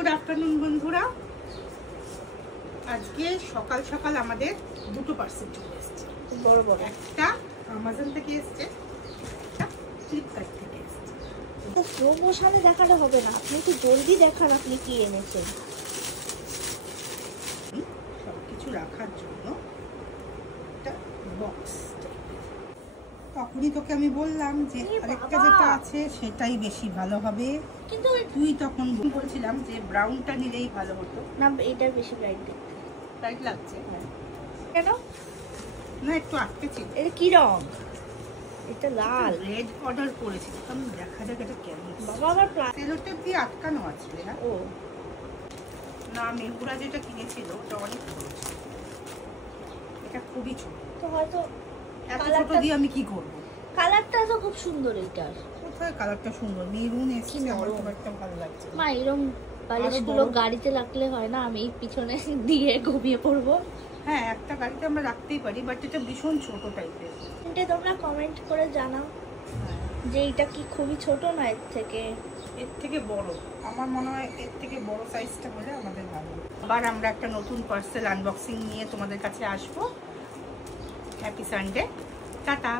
Good afternoon বন্ধুরা। আজকে সকাল সকাল আমাদের দুটো পার্সেল চলে এসছে, বড় বড়। একটা অ্যামাজন থেকে এসছে, একটা ফ্লিপকার্ট থেকে এসছে। তো স্লো মোশনে দেখালে হবে না, আপনি একটু জলদি দেখান আপনি কি এনেছেন। সবকিছু রাখার জন্য একটা বক্স। তখনই তোকে আমি বললাম যে আরেকটা যেটা আছে সেটাই বেশি ভালো হবে, কিন্তু তুই তখন বলছিলাম যে ব্রাউনটা নিলেই ভালো হতো। না, এটার বেশি ব্রাইট দেখতে ব্রাইট লাগছে। কেন? না, একটু আটকেছি। এটা কি রং? এটা লাল। রেড অর্ডার করেছি, আমি দেখা যাক এটা কেমন। বাবা আবার সেলোটেপ দিয়ে আটকানো আছে। হ্যাঁ, ও না, মেহুরা যেটা কিনেছিল ওটা অনেক ছোট ছিল, এটা খুবই ছোট। তো হয়তো এত ছোট দিয়ে আমি কি করব? কালারটা তো খুব সুন্দর। এটার কোথায় কালারটা সুন্দর? মেরুন এসছে, আমার খুব একটা ভালো লাগছে। মা এরকম বালিশগুলো গাড়িতে রাখলে হয় না? আমি পিছনে দিয়ে ঘুমিয়ে পড়বো। হ্যাঁ, একটা গাড়িতে আমরা রাখতেই পারি, বাট এটা ভীষণ ছোট টাইপের। এটা তোমরা কমেন্ট করে জানাও যে এটা কি খুবই ছোট না এর থেকে বড়। আমার মনে হয় এর থেকে বড় সাইজটা হলে আমাদের ভালো। আবার আমরা একটা নতুন পার্সেল আনবক্সিং নিয়ে তোমাদের কাছে আসবো। Happy Sunday, tata.